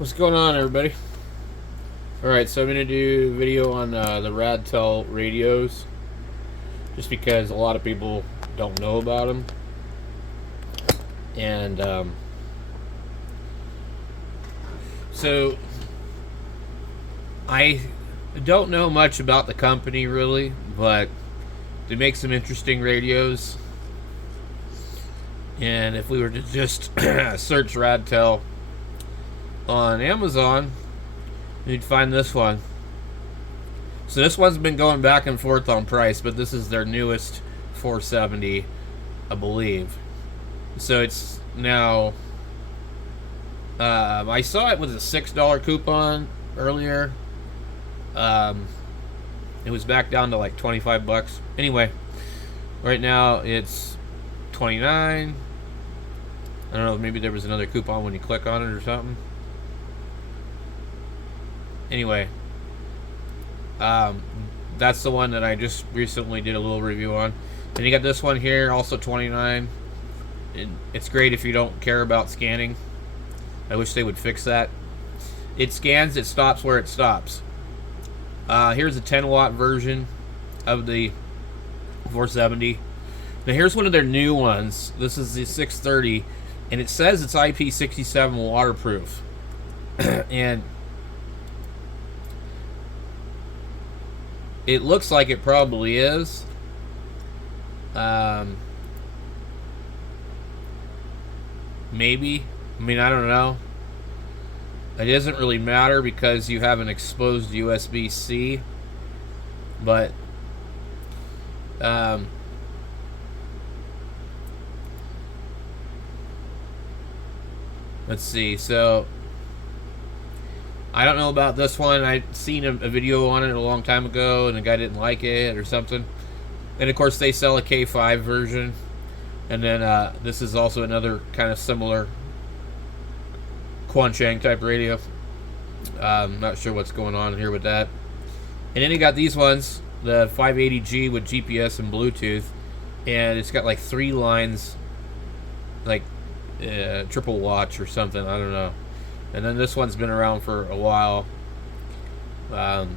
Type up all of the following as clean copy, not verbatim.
What's going on, everybody? Alright, so I'm going to do a video on the RADTEL radios, just because a lot of people don't know about them. And so I don't know much about the company, really, but they make some interesting radios. And if we were to just search RADTEL on Amazon, you'd find this one. So this one's been going back and forth on price, but this is their newest 470, I believe. So it's now, I saw it with a $6 coupon earlier. It was back down to like 25 bucks. Anyway, right now it's 29. I don't know, maybe there was another coupon when you click on it or something. Anyway, that's the one that I just recently did a little review on. And you got this one here, also 29. It's great if you don't care about scanning. I wish they would fix that. It scans, it stops where it stops. Here's a 10-watt version of the 470. Now here's one of their new ones. This is the 630, and it says it's IP67 waterproof. And it looks like it probably is. Maybe. I mean, I don't know. It doesn't really matter because you have an exposed USB-C. But let's see. So I don't know about this one. I'd seen a video on it a long time ago, and the guy didn't like it or something. And of course, they sell a K5 version. And then this is also another kind of similar Quanchang type radio. Not sure what's going on here with that. And then you got these ones, the 580G with GPS and Bluetooth. And it's got like 3 lines, like triple watch or something. I don't know. And then this one's been around for a while. But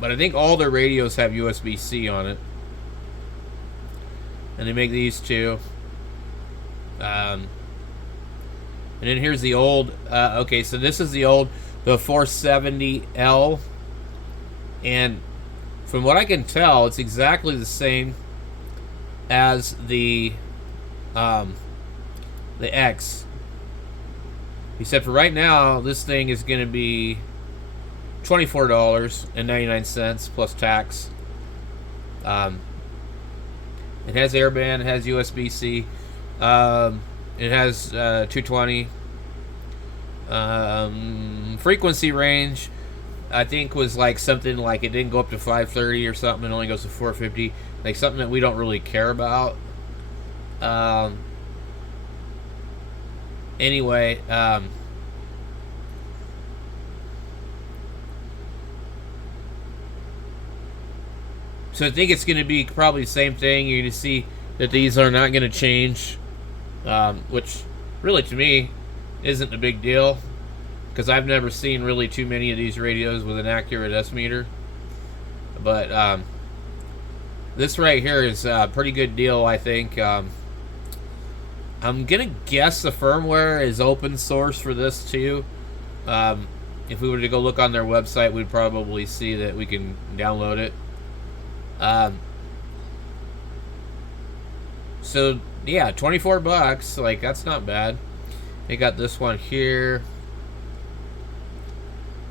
I think all their radios have USB-C on it. And they make these too. And then here's the old. Okay, so this is the 470L. And from what I can tell, it's exactly the same as the X. Except for right now, this thing is going to be $24.99 plus tax. It has airband, it has USB-C, it has 220. Frequency range, I think, was like something like it didn't go up to 530 or something. It only goes to 450. Like something that we don't really care about. Anyway, so I think it's going to be probably the same thing. You're going to see that these are not going to change, which really to me isn't a big deal, because I've never seen really too many of these radios with an accurate S-meter. But this right here is a pretty good deal, I think. I'm going to guess the firmware is open source for this too. If we were to go look on their website, we'd probably see that we can download it. So yeah, 24 bucks, like that's not bad. They got this one here,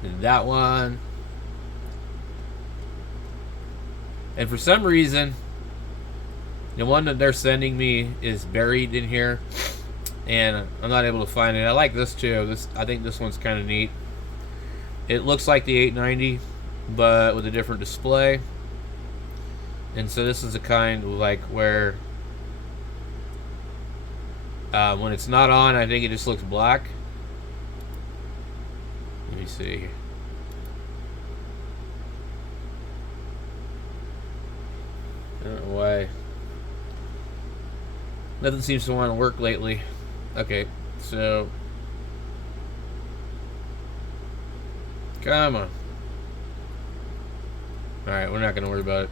and that one, and for some reason the one that they're sending me is buried in here, and I'm not able to find it. I like this too. I think this one's kind of neat. It looks like the 890, but with a different display. And so this is the kind like where when it's not on, I think it just looks black. Let me see. I don't know why. Nothing seems to want to work lately. Okay, so Come on. Alright, we're not going to worry about it.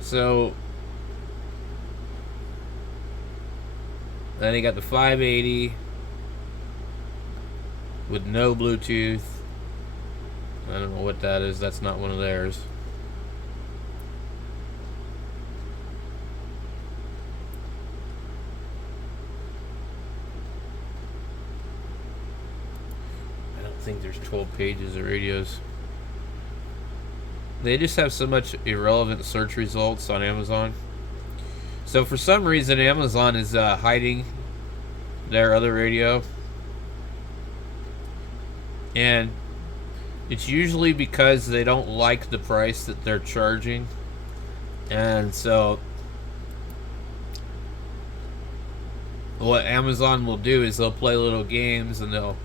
So, then you got the 580 with no Bluetooth. I don't know what that is. That's not one of theirs. I don't think there's 12 pages of radios. They just have so much irrelevant search results on Amazon. So for some reason, Amazon is hiding their other radio. And it's usually because they don't like the price that they're charging. And so what Amazon will do is they'll play little games and they'll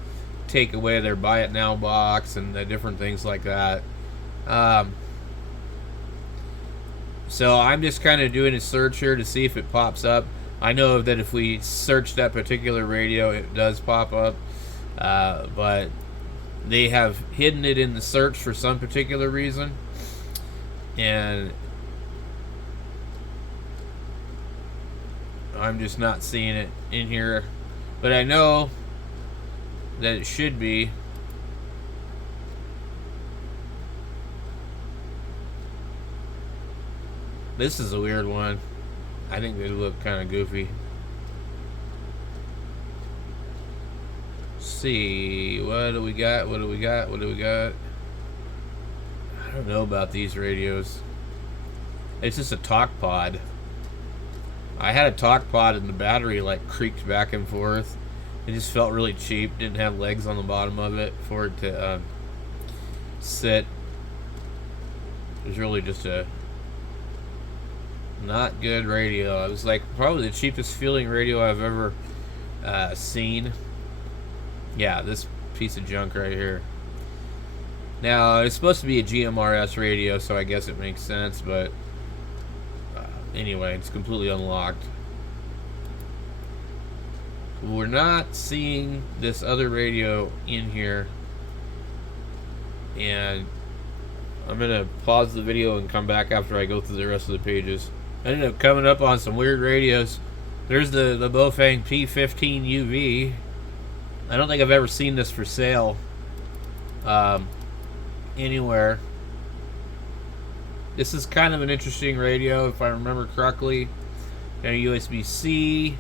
take away their buy it now box and the different things like that. So I'm just kind of doing a search here to see if it pops up. I know that if we search that particular radio, it does pop up. But they have hidden it in the search for some particular reason. And I'm just not seeing it in here. But I know that it should be. This is a weird one. I think they look kind of goofy. Let's see, what do we got? What do we got? What do we got? I don't know about these radios. It's just a talk pod. I had a talk pod and the battery like creaked back and forth. It just felt really cheap. Didn't have legs on the bottom of it for it to sit. It was really just a not good radio. It was like probably the cheapest feeling radio I've ever seen. Yeah, this piece of junk right here. Now, it's supposed to be a GMRS radio, so I guess it makes sense, but anyway, it's completely unlocked. We're not seeing this other radio in here, and I'm going to pause the video and come back after I go through the rest of the pages. I ended up coming up on some weird radios. There's the Bofang P15 UV. I don't think I've ever seen this for sale anywhere. This is kind of an interesting radio, if I remember correctly. Got a USB-C.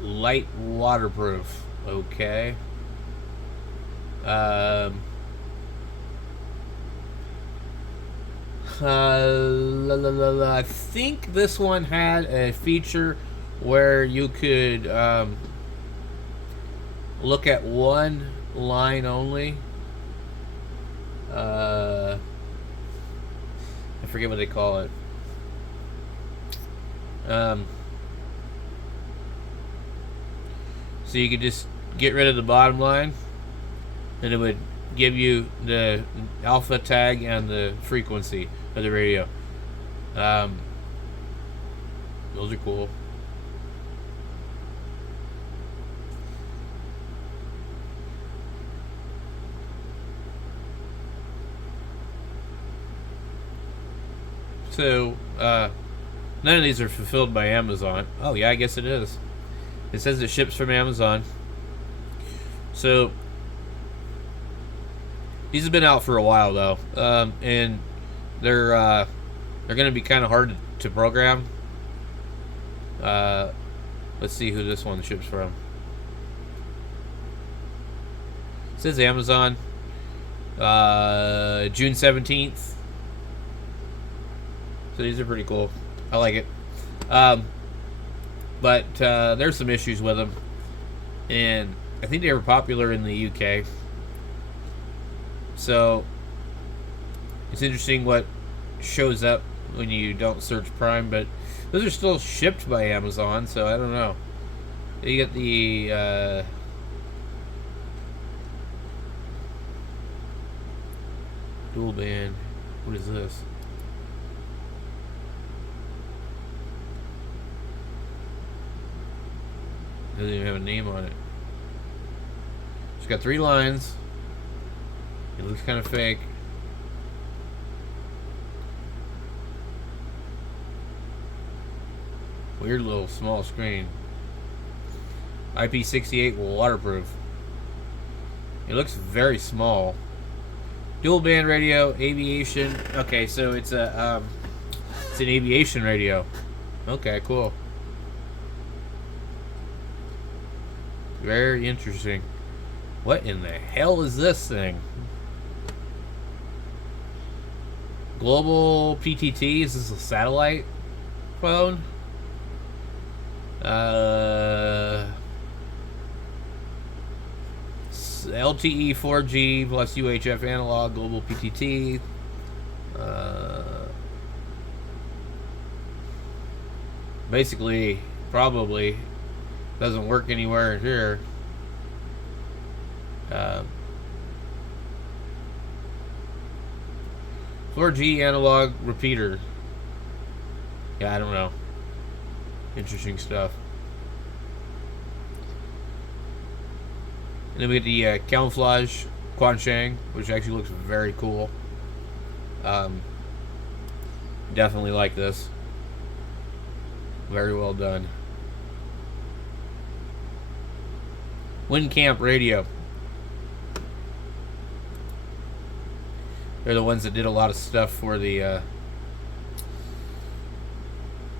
Light waterproof. Okay. I think this one had a feature where you could look at one line only. I forget what they call it. So you could just get rid of the bottom line, and it would give you the alpha tag and the frequency of the radio. Those are cool. So, none of these are fulfilled by Amazon. Oh yeah, I guess it is. It says it ships from Amazon. So, these have been out for a while though, and they're going to be kind of hard to program. Let's see who this one ships from. It says Amazon, June 17th. So these are pretty cool. I like it. But there's some issues with them, and I think they were popular in the UK. So it's interesting what shows up when you don't search Prime, but those are still shipped by Amazon, so I don't know. You get the dual band. What is this? Doesn't even have a name on it. It's got 3 lines. It looks kind of fake. Weird little small screen. IP68 waterproof. It looks very small. Dual band radio, aviation. Okay, so it's an aviation radio. Okay, cool. Very interesting. What in the hell is this thing? Global PTT. Is this a satellite phone? LTE 4G plus UHF analog, global PTT. Basically, probably doesn't work anywhere here. 4G analog repeater. Yeah, I don't know. Interesting stuff. And then we get the camouflage Quansheng, which actually looks very cool. Definitely like this. Very well done. WinCamp radio. They're the ones that did a lot of stuff for the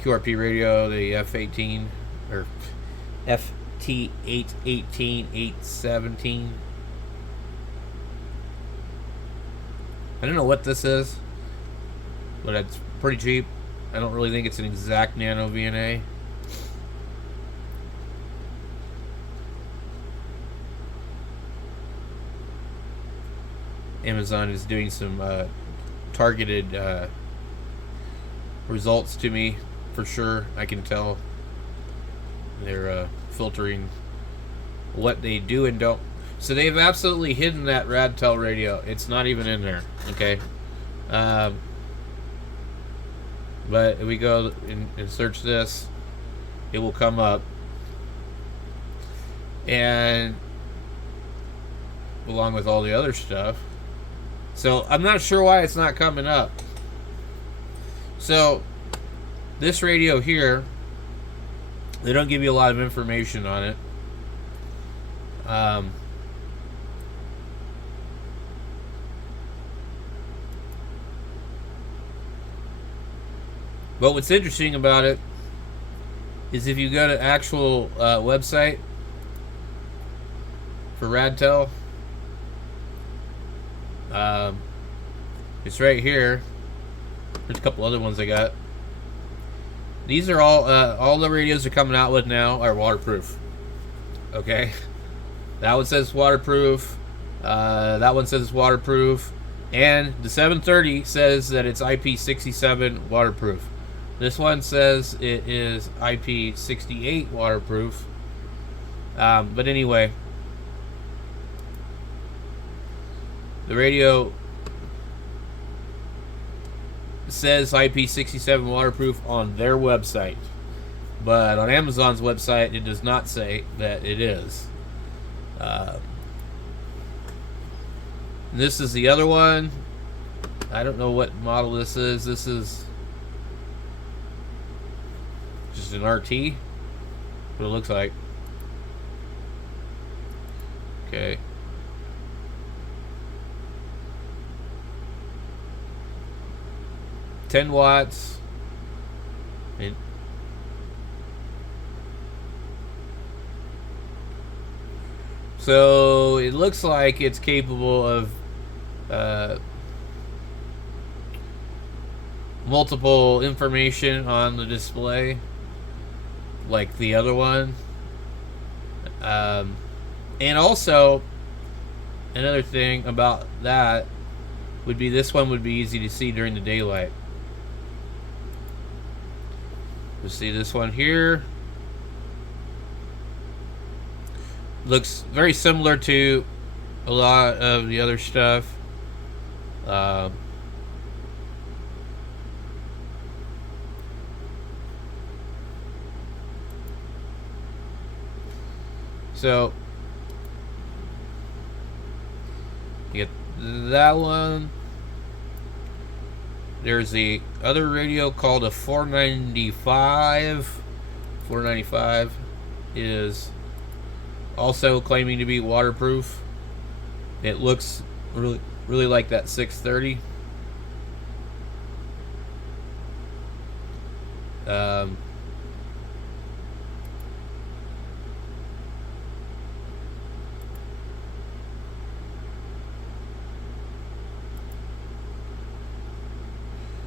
QRP radio, the F18 or FT818, 817. I don't know what this is, but it's pretty cheap. I don't really think it's an exact nano VNA. Amazon is doing some targeted results to me for sure. I can tell they're filtering what they do and don't. So they've absolutely hidden that RADTEL radio. It's not even in there. Okay. But if we go and search this, it will come up. And along with all the other stuff. So I'm not sure why it's not coming up. So this radio here, they don't give you a lot of information on it. But what's interesting about it is if you go to actual website for RADTEL, it's right here. There's a couple other ones I got. These are all the radios they're coming out with now are waterproof. Okay, that one says waterproof. That one says it's waterproof, and the 730 says that it's IP67 waterproof. This one says it is IP68 waterproof. But anyway, the radio says IP67 waterproof on their website, but on Amazon's website it does not say that it is. This is the other one. I don't know what model this is. This is just an RT. What it looks like. Okay. $10 watts. And so it looks like it's capable of multiple information on the display, like the other one. And also, another thing about that would be this one would be easy to see during the daylight. You see this one here. Looks very similar to a lot of the other stuff. So you get that one. There's the other radio called a 495. 495 is also claiming to be waterproof. It looks really like that 630.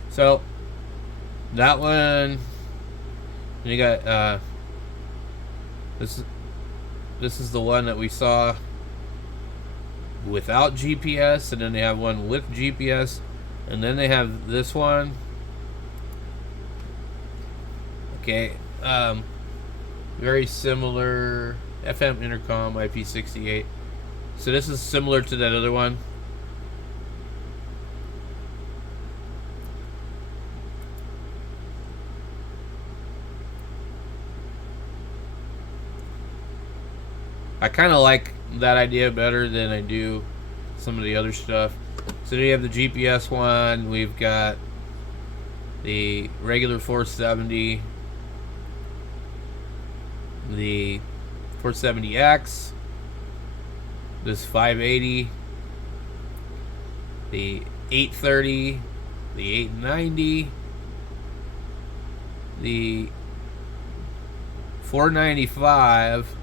So that one, you got this is the one that we saw without GPS, and then they have one with GPS, and then they have this one. Okay, very similar FM intercom IP68. So this is similar to that other one. I kind of like that idea better than I do some of the other stuff. So we have the GPS one. We've got the regular 470, the 470X, this 580, the 830, the 890, the 495.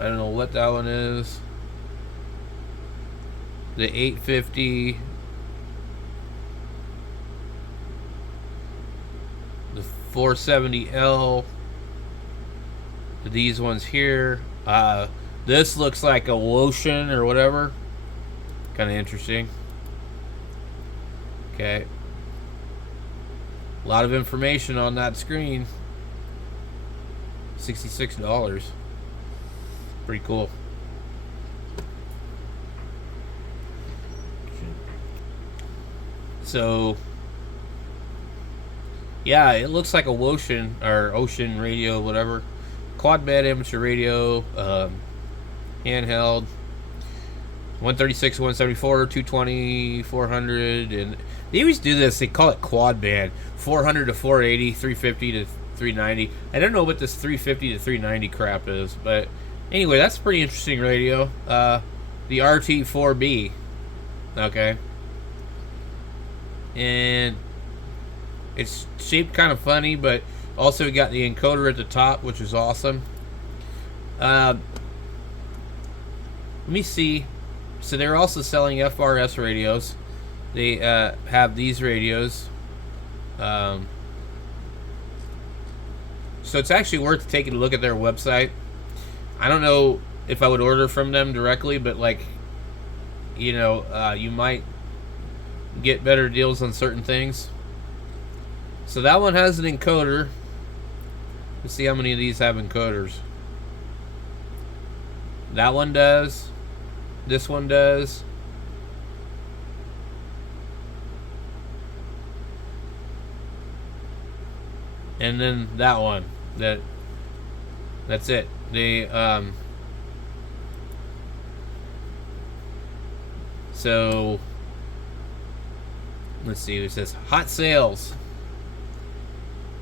I don't know what that one is. The 850. The 470L. These ones here. This looks like a lotion or whatever. Kind of interesting. Okay. A lot of information on that screen. $66. Pretty cool. So yeah, it looks like a Ocean or Ocean radio, whatever. Quad band amateur radio, handheld, 136, 174, 220, 400, and they always do this. They call it quad band, 400 to 480, 350 to 390. I don't know what this 350 to 390 crap is, but anyway, that's a pretty interesting radio. The RT4B. Okay. And it's shaped kind of funny, but also got the encoder at the top, which is awesome. Let me see. So they're also selling FRS radios. They have these radios. So it's actually worth taking a look at their website. I don't know if I would order from them directly, but like, you know, you might get better deals on certain things. So that one has an encoder. Let's see how many of these have encoders. That one does. This one does. And then that one. That's it. So let's see. It says hot sales.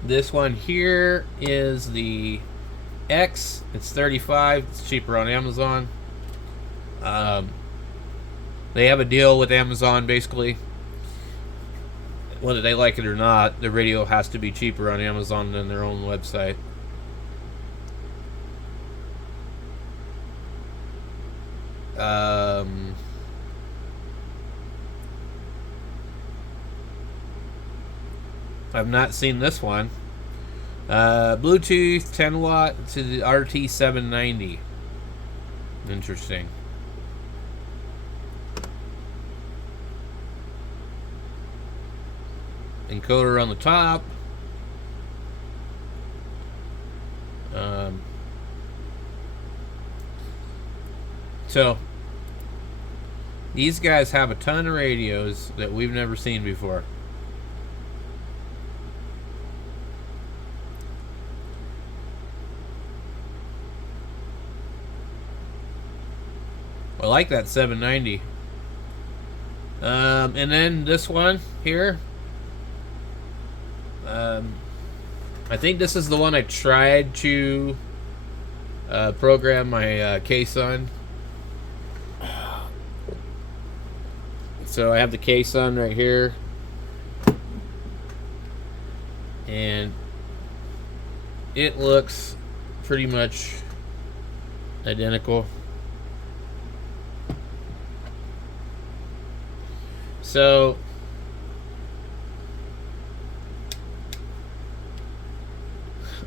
This one here is the X. It's $35. It's cheaper on Amazon. They have a deal with Amazon, basically. Whether they like it or not, the radio has to be cheaper on Amazon than their own website. I've not seen this one. Bluetooth 10 watt to the RT790. Interesting. Encoder on the top. So these guys have a ton of radios that we've never seen before. I like that 790. And then this one here. I think this is the one I tried to program my case on. So I have the case on right here, and it looks pretty much identical. So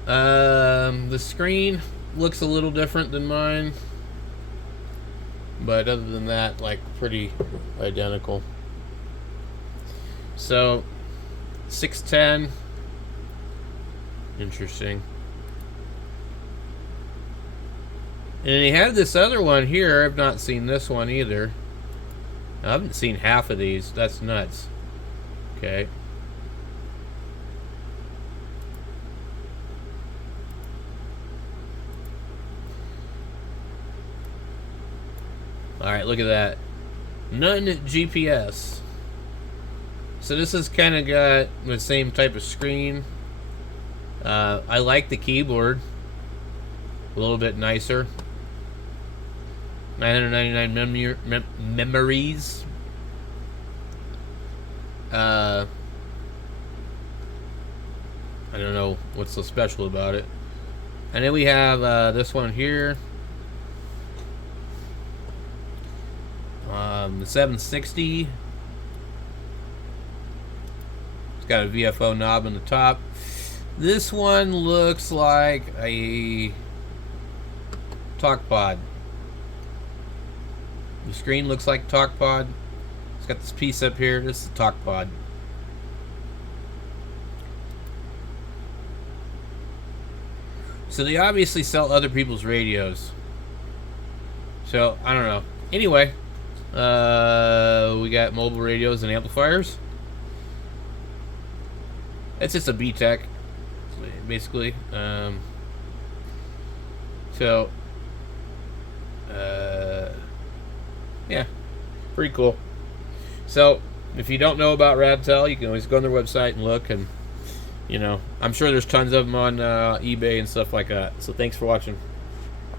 the screen looks a little different than mine, but other than that, like, pretty identical. So 610, interesting. And they have this other one here. I've not seen this one either. I haven't seen half of these. That's nuts. Okay. Alright, look at that. None GPS. So this has kind of got the same type of screen. I like the keyboard. A little bit nicer. 999 memories. I don't know what's so special about it. And then we have this one here. The 760. It's got a VFO knob on the top. This one looks like a talk pod. The screen looks like talk pod. It's got this piece up here. This is a talk pod. So they obviously sell other people's radios. So I don't know. Anyway, we got mobile radios and amplifiers. It's just a B-Tech, basically. Yeah, pretty cool. So if you don't know about RADTEL, you can always go on their website and look, and I'm sure there's tons of them on eBay and stuff like that. So thanks for watching.